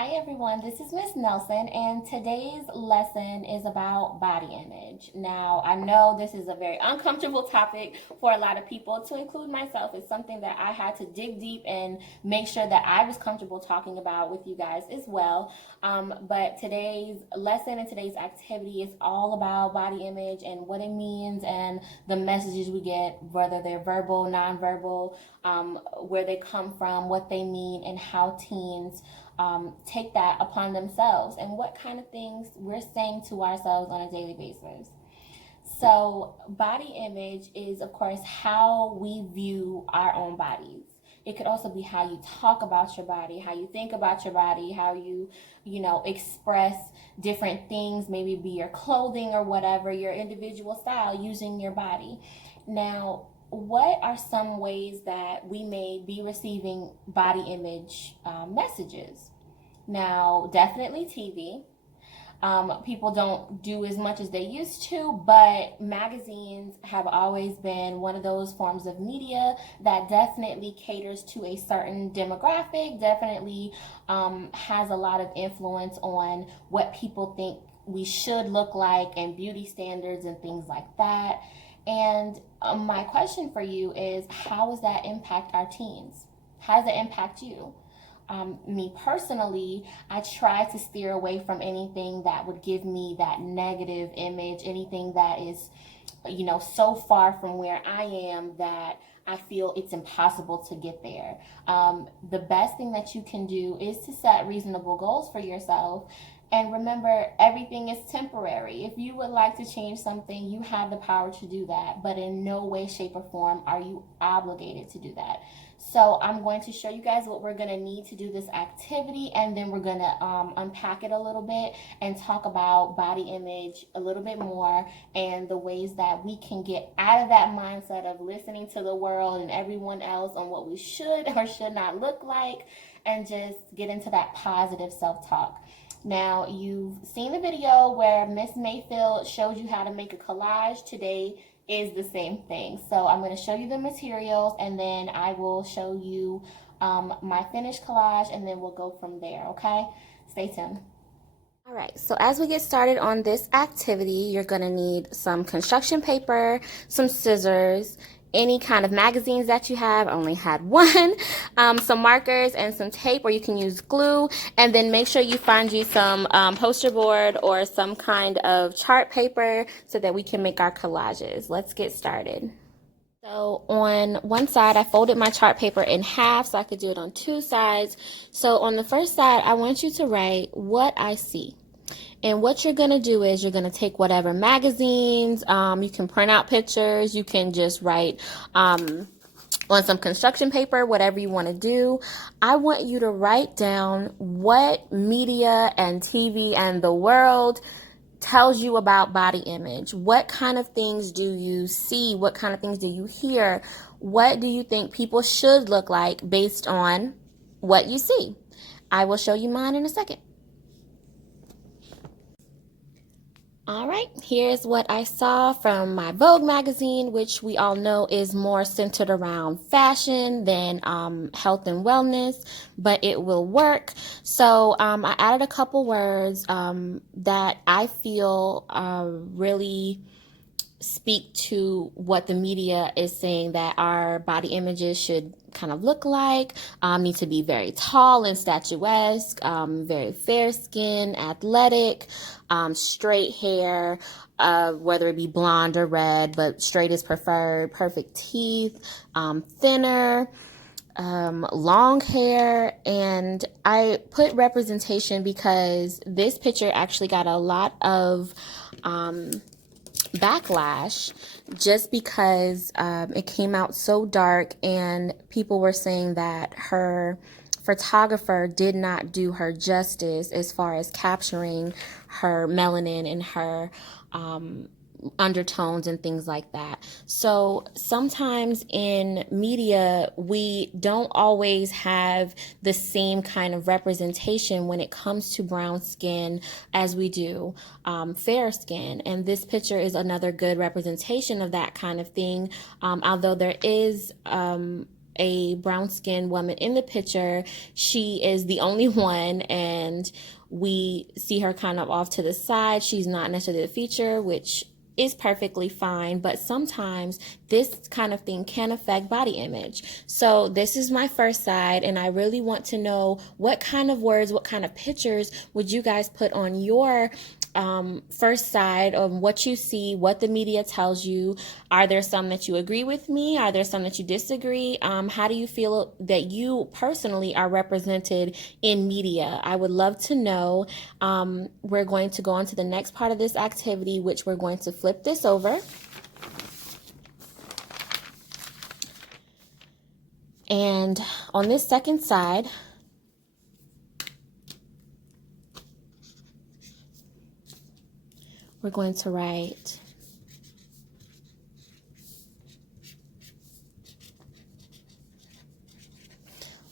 Hi everyone, this is Miss Nelson, and today's lesson is about body image. Now, I know this is a very uncomfortable topic for a lot of people, to include myself. It's something that I had to dig deep and make sure that I was comfortable talking about with you guys as well. But today's lesson and today's activity is all about body image and what it means and the messages we get, whether they're verbal, nonverbal, where they come from, what they mean, and how teens take that upon themselves and what kind of things we're saying to ourselves on a daily basis. So, body image is, of course, how we view our own bodies. It could also be how you talk about your body, how you think about your body, how you express different things, maybe be your clothing or whatever, your individual style using your body. Now, what are some ways that we may be receiving body image messages? Now, definitely TV. People don't do as much as they used to, but magazines have always been one of those forms of media that definitely caters to a certain demographic, definitely has a lot of influence on what people think we should look like and beauty standards and things like that. And my question for you is, how does that impact our teens? How does it impact you? Me personally, I try to steer away from anything that would give me that negative image, anything that is, so far from where I am that I feel it's impossible to get there. The best thing that you can do is to set reasonable goals for yourself. And remember, everything is temporary. If you would like to change something, you have the power to do that. But in no way, shape, or form are you obligated to do that. So I'm going to show you guys what we're going to need to do this activity, and then we're going to unpack it a little bit and talk about body image a little bit more and the ways that we can get out of that mindset of listening to the world and everyone else on what we should or should not look like, and just get into that positive self-talk. Now, you've seen the video where Miss Mayfield showed you how to make a collage. Today is the same thing. So I'm going to show you the materials, and then I will show you my finished collage, and then we'll go from there, okay? Stay tuned. All right, so as we get started on this activity, you're going to need some construction paper, some scissors, any kind of magazines that you have. I only had one, some markers and some tape, or you can use glue, and then make sure you find you some poster board or some kind of chart paper so that we can make our collages. Let's get started. So on one side, I folded my chart paper in half so I could do it on two sides. So on the first side, I want you to write what I see. And what you're going to do is you're going to take whatever magazines, you can print out pictures, you can just write on some construction paper, whatever you want to do. I want you to write down what media and TV and the world tells you about body image. What kind of things do you see? What kind of things do you hear? What do you think people should look like based on what you see? I will show you mine in a second. All right, here's what I saw from my Vogue magazine, which we all know is more centered around fashion than health and wellness, but it will work. So I added a couple words that I feel really speak to what the media is saying that our body images should kind of look like. Need to be very tall and statuesque, very fair skin, athletic, straight hair, whether it be blonde or red, but straight is preferred, perfect teeth, thinner, long hair. And I put representation because this picture actually got a lot of backlash just because it came out so dark, and people were saying that her photographer did not do her justice as far as capturing her melanin and her undertones and things like that. So sometimes in media, we don't always have the same kind of representation when it comes to brown skin as we do fair skin. And this picture is another good representation of that kind of thing. Although there is a brown-skinned woman in the picture. She is the only one, and we see her kind of off to the side. She's not necessarily the feature, which is perfectly fine, but sometimes this kind of thing can affect body image. So this is my first side, and I really want to know what kind of words, what kind of pictures would you guys put on your first side of what you see, what the media tells you. Are there some that you agree with me? Are there some that you disagree? How do you feel that you personally are represented in media? I would love to know. We're going to go on to the next part of this activity, which we're going to flip this over. And on this second side, we're going to write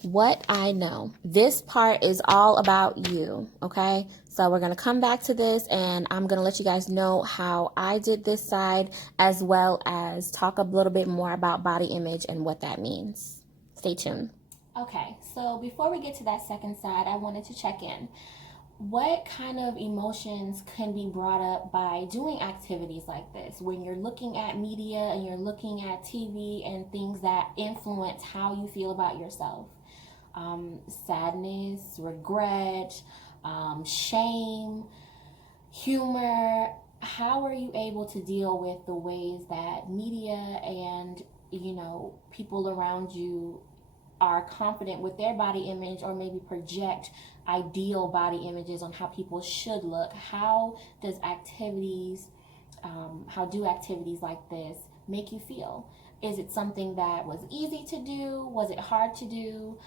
what I know. This part is all about you, okay? So we're going to come back to this, and I'm going to let you guys know how I did this side, as well as talk a little bit more about body image and what that means. Stay tuned. Okay, so before we get to that second side, I wanted to check in. What kind of emotions can be brought up by doing activities like this? When you're looking at media and you're looking at TV and things that influence how you feel about yourself. Sadness, regret, shame, humor. How are you able to deal with the ways that media and, people around you are confident with their body image, or maybe project ideal body images on how people should look? How do activities like this make you feel? Is it something that was easy to do? Was it hard to do?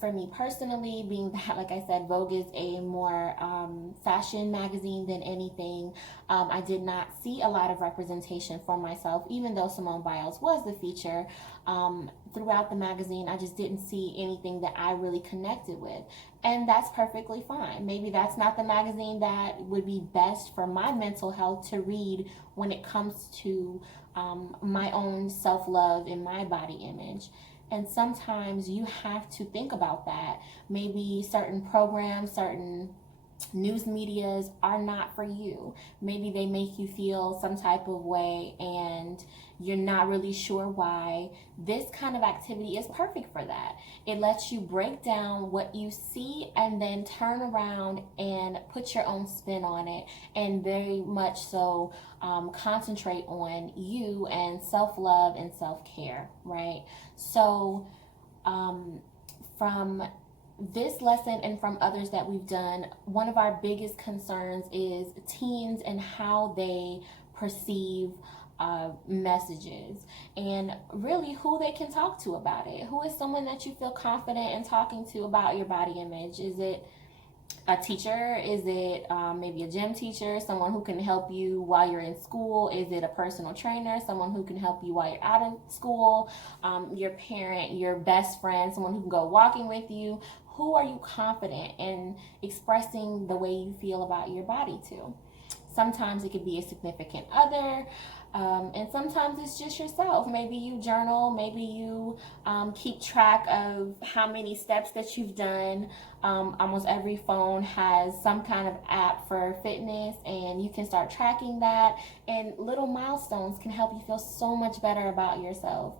For me personally, being that, like I said, Vogue is a more fashion magazine than anything, I did not see a lot of representation for myself, even though Simone Biles was the feature. Throughout the magazine, I just didn't see anything that I really connected with. And that's perfectly fine. Maybe that's not the magazine that would be best for my mental health to read when it comes to my own self-love and my body image. And sometimes you have to think about that. Maybe certain programs, certain news medias are not for you. Maybe they make you feel some type of way and you're not really sure why. This kind of activity is perfect for that. It lets you break down what you see and then turn around and put your own spin on it, and very much so concentrate on you and self-love and self-care, right? So from this lesson and from others that we've done, one of our biggest concerns is teens and how they perceive messages, and really who they can talk to about it. Who is someone that you feel confident in talking to about your body image? Is it a teacher? Is it maybe a gym teacher, someone who can help you while you're in school? Is it a personal trainer, someone who can help you while you're out of school? Your parent, your best friend, someone who can go walking with you? Who are you confident in expressing the way you feel about your body to? Sometimes it could be a significant other, and sometimes it's just yourself. Maybe you journal, maybe you keep track of how many steps that you've done. Almost every phone has some kind of app for fitness, and you can start tracking that, and little milestones can help you feel so much better about yourself.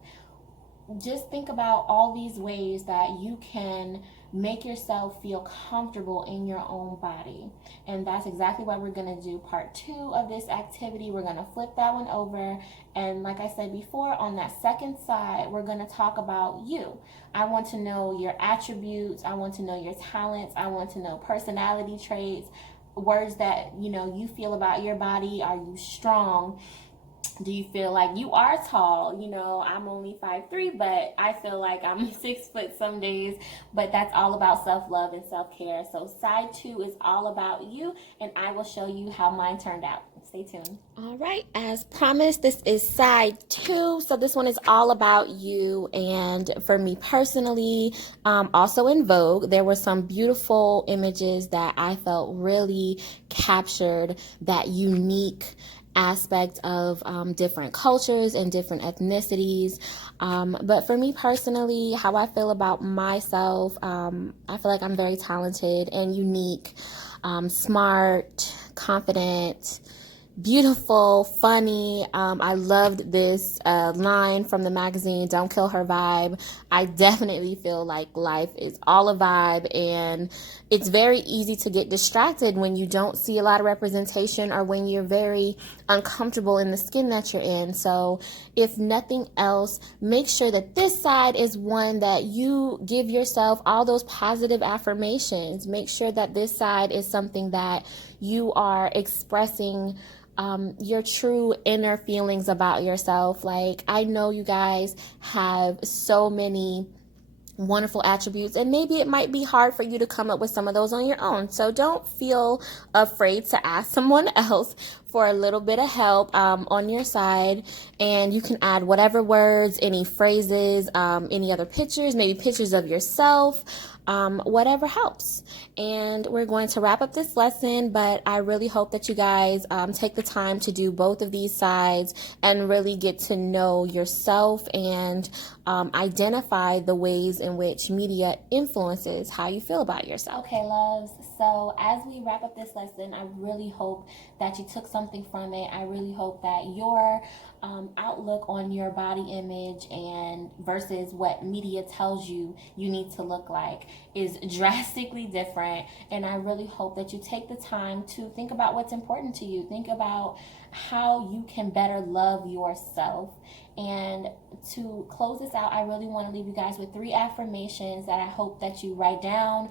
Just think about all these ways that you can make yourself feel comfortable in your own body. And that's exactly why we're going to do part 2 of this activity. We're going to flip that one over. And like I said before, on that second side, we're going to talk about you. I want to know your attributes. I want to know your talents. I want to know personality traits, words that you feel about your body. Are you strong? Do you feel like you are tall? I'm only 5'3", but I feel like I'm 6 foot some days. But that's all about self-love and self-care. So side 2 is all about you, and I will show you how mine turned out. Stay tuned. All right, as promised, this is side 2. So this one is all about you. And for me personally, also in Vogue, there were some beautiful images that I felt really captured that unique aspect of different cultures and different ethnicities. But for me personally, how I feel about myself, I feel like I'm very talented and unique, smart, confident, beautiful, funny. I loved this line from the magazine, Don't Kill Her Vibe. I definitely feel like life is all a vibe, and it's very easy to get distracted when you don't see a lot of representation or when you're very uncomfortable in the skin that you're in. So if nothing else, make sure that this side is one that you give yourself all those positive affirmations. Make sure that this side is something that you are expressing your true inner feelings about yourself. Like, I know you guys have so many wonderful attributes, and maybe it might be hard for you to come up with some of those on your own. So don't feel afraid to ask someone else for a little bit of help on your side, and you can add whatever words, any phrases, any other pictures, maybe pictures of yourself, whatever helps. And we're going to wrap up this lesson, but I really hope that you guys take the time to do both of these sides and really get to know yourself and identify the ways in which media influences how you feel about yourself. Okay, loves. So as we wrap up this lesson, I really hope that you took something from it. I really hope that your outlook on your body image and versus what media tells you you need to look like is drastically different. And I really hope that you take the time to think about what's important to you. Think about how you can better love yourself. And to close this out, I really want to leave you guys with 3 affirmations that I hope that you write down,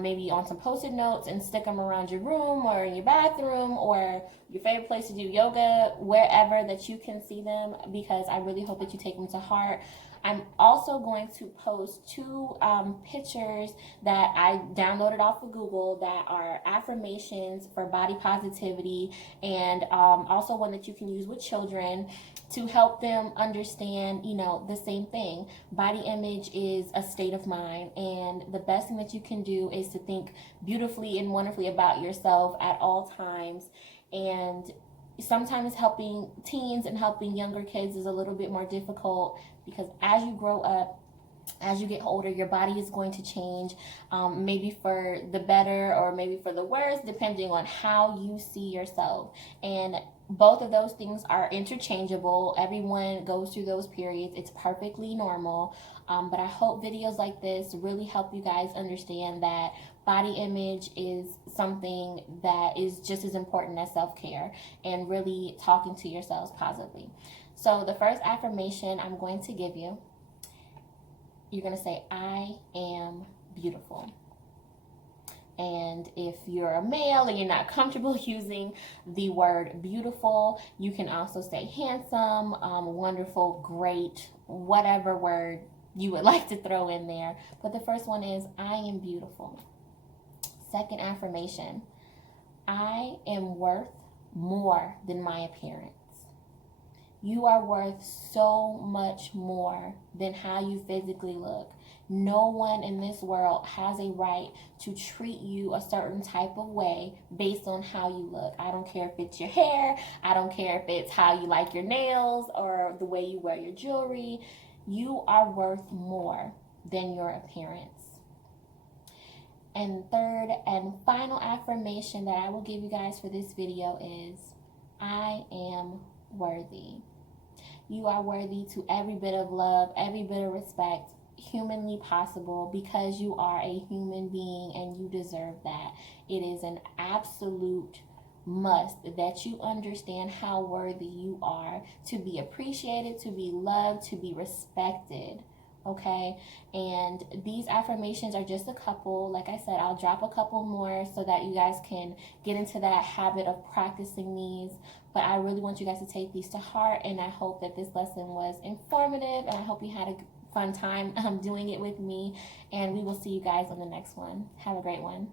maybe on some post-it notes, and stick them around your room or in your bathroom or your favorite place to do yoga, wherever that you can see them, because I really hope that you take them to heart. I'm also going to post 2 pictures that I downloaded off of Google that are affirmations for body positivity, and also one that you can use with children to help them understand, the same thing. Body image is a state of mind, and the best thing that you can do is to think beautifully and wonderfully about yourself at all times. And sometimes helping teens and helping younger kids is a little bit more difficult, because as you grow up, as you get older, your body is going to change, maybe for the better or maybe for the worse, depending on how you see yourself. And both of those things are interchangeable. Everyone goes through those periods. It's perfectly normal. But I hope videos like this really help you guys understand that body image is something that is just as important as self-care and really talking to yourselves positively. So the first affirmation I'm going to give you, you're going to say, I am beautiful. And if you're a male and you're not comfortable using the word beautiful, you can also say handsome, wonderful, great, whatever word you would like to throw in there. But the first one is, I am beautiful. Second affirmation, I am worth more than my appearance. You are worth so much more than how you physically look. No one in this world has a right to treat you a certain type of way based on how you look. I don't care if it's your hair. I don't care if it's how you like your nails or the way you wear your jewelry. You are worth more than your appearance. And third and final affirmation that I will give you guys for this video is, I am worthy. You are worthy to every bit of love, every bit of respect humanly possible, because you are a human being and you deserve that. It is an absolute must that you understand how worthy you are to be appreciated, to be loved, to be respected. Okay, and these affirmations are just a couple. Like I said, I'll drop a couple more so that you guys can get into that habit of practicing these. But I really want you guys to take these to heart, and I hope that this lesson was informative, and I hope you had a fun time doing it with me. And we will see you guys on the next one. Have a great one.